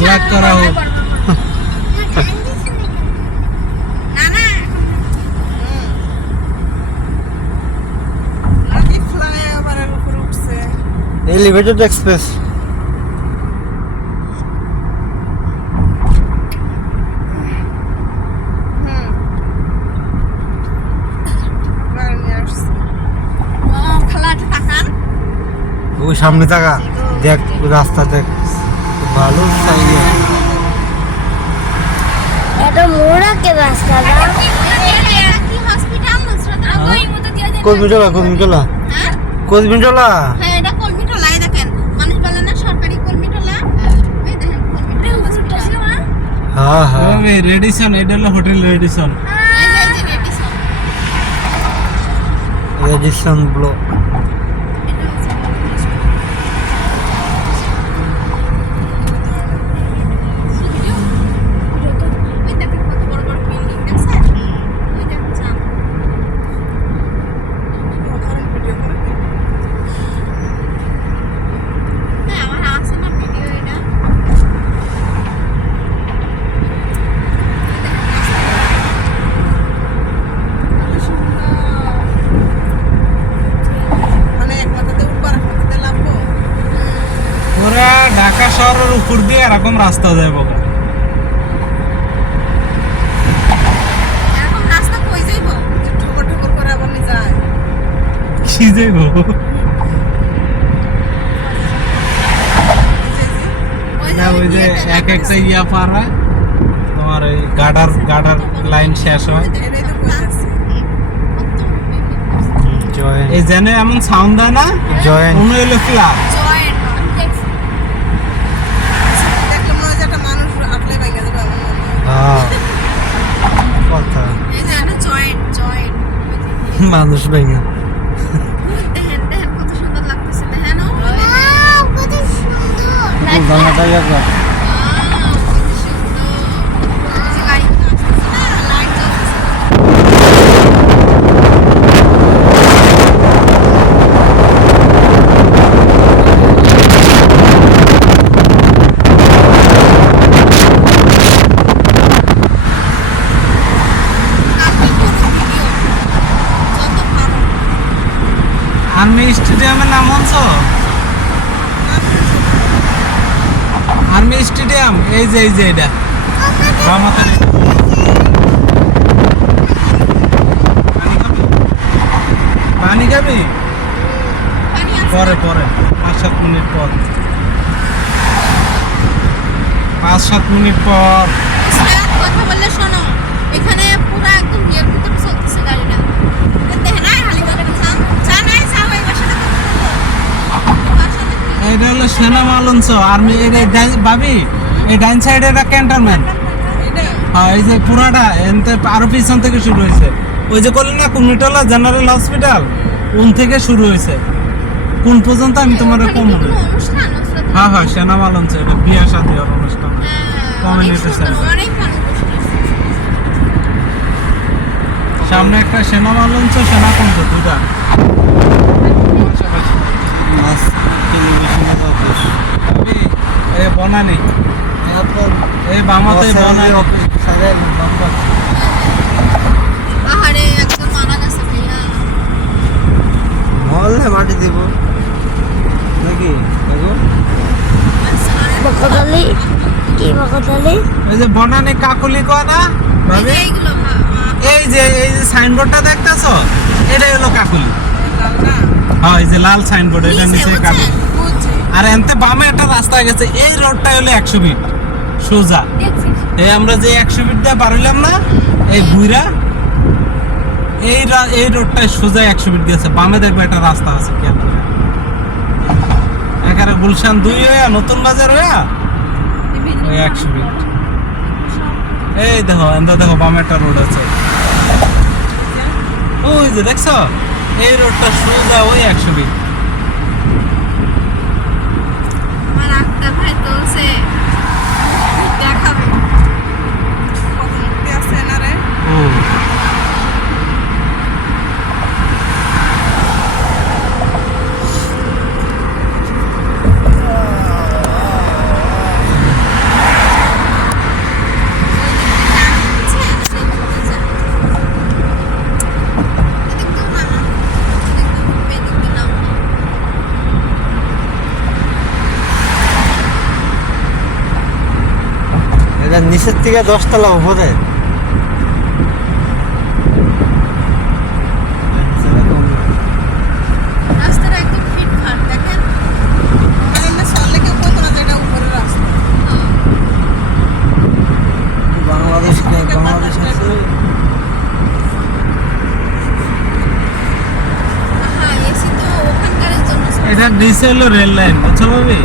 Blog করা হোক। Elevated express ওই সামনে থাকা দেখ। রাস্তা দেখ। ভালো এটা মোড়াকে রাস্তাটা কি হসপিটাল আব্বা এই মতো দিয়ে দেন কলমিটলা কলমিটলা হ্যাঁ কলমিটলা হ্যাঁ এটা কলমিটোলা এই দেখেন। মানুষ বলে না সরকারি কলমিটোলা এই দেখেন কলমিটোলা হসপিটাল হ্যাঁ? হ্যাঁ রেডিসন এটা হলো hotel Radisson Radisson Radisson Blu এটা হচ্ছে ওই দেখেন কত বড় বড় বিল্ডিং দেখছেন ওই দেখেন চাঁদ ওখানে ভিডিও করে হ্যাঁ আমার আছে না ভিডিও এটা মানে এক মাথাতে উপর এক মাথাতে লাভবো পুরা ঢাকা শহরের উপর দিয়ে এরকম রাস্তা যায় বাবা এরকম রাস্তা কই যাইবো? যে ঠোকর ঠোকর করে আবার নিয়ে যায়। কি যাইব? এই যে, ওই না ওই যে এক একটা ইয়া পার হয় তোমার ওই গাডার গাডার লাইন শেষ হয়। এই জেনে এমন সাউন্ড দেয় না? মনে হইল ফ্ল্যাট মানুষ ভেঙে। দেখেন, দেখেন কত সুন্দর লাগতেছে, দেখেন, ও। কত সুন্দর। স্টেডিয়াম এই যে এই যে, এটা। পানি খাবি? পরে পরে। পাঁচ, সাত মিনিট পর। পাঁচ, সাত মিনিট পর। কথা বললে শোনো। এখানে পুরো এটা সেনা মালঞ্চ আর্মি ভাবি এই ডাইন সাইডে এটা ক্যান্টনমেন্ট। হ্যাঁ এই যে পুরাটা এনতে আরও পিছন থেকে শুরু হয়েছে। ওই যে করলেন না কুমিটলা জেনারেল হসপিটাল? কোন থেকে শুরু হয়েছে। কোন পর্যন্ত আমি তোমার কম? হ্যাঁ হ্যাঁ সেনা মালঞ্চ এটা বিয়া আর অনুষ্ঠান। হ্যাঁ, বসে আছে। সামনে একটা সেনা মালঞ্চ সেনা কুঞ্জ দুটা এ বনানি। তারপর এই বামাতে বনানি। অফিস সাইডে নাম্বার আহারে, মারা গেছে ভাইয়া। মহল্লে মাটি দিব। নাকি? দেখো বকতালি কি বকতালি এই যে বনানি কাকুলি কয় না এই যে এইগুলো, এই যে এই যে সাইনবোর্ডটা দেখতেছো? এটাই হলো কাকুলি। লাল না হ্যাঁ এই যে লাল সাইনবোর্ড এটা নিচে, কাকুলি। আর এনতে বামে একটা রাস্তা গেছে এই রোডটা হলো একশো ফিট সোজা। এই আমরা যে একশো ফিট দিয়ে পারলাম না এই বুইরা এই এই রোডটায় সোজা একশো ফিট গেছে বামে দেখবে একটা রাস্তা আছে খেয়াল করে এখানে গুলশান দুই হইয়া নতুন বাজার হইয়া ওই একশো ফিট এই দেখো এন্দা দেখো বামে একটা রোড আছে। ওই যে দেখছ? এই রোডটা সোজা ওই একশো ফিট আমার আক্তার ভাই তুলছে দেখাবে কত মূর্তি আছে না রে ও এটা নিচের থেকে দশতলা উপরে রাস্তাটা একদম ফিটফাট দেখেন আমার এমনি চললে কেউ কত না যে এটা উপরে রাস্তা বাংলাদেশ বাংলাদেশ আছে হ্যাঁ এসি তো ওখানকারের জন্য এটা ডিসে হলো রেল লাইন বুঝছ ভাবি?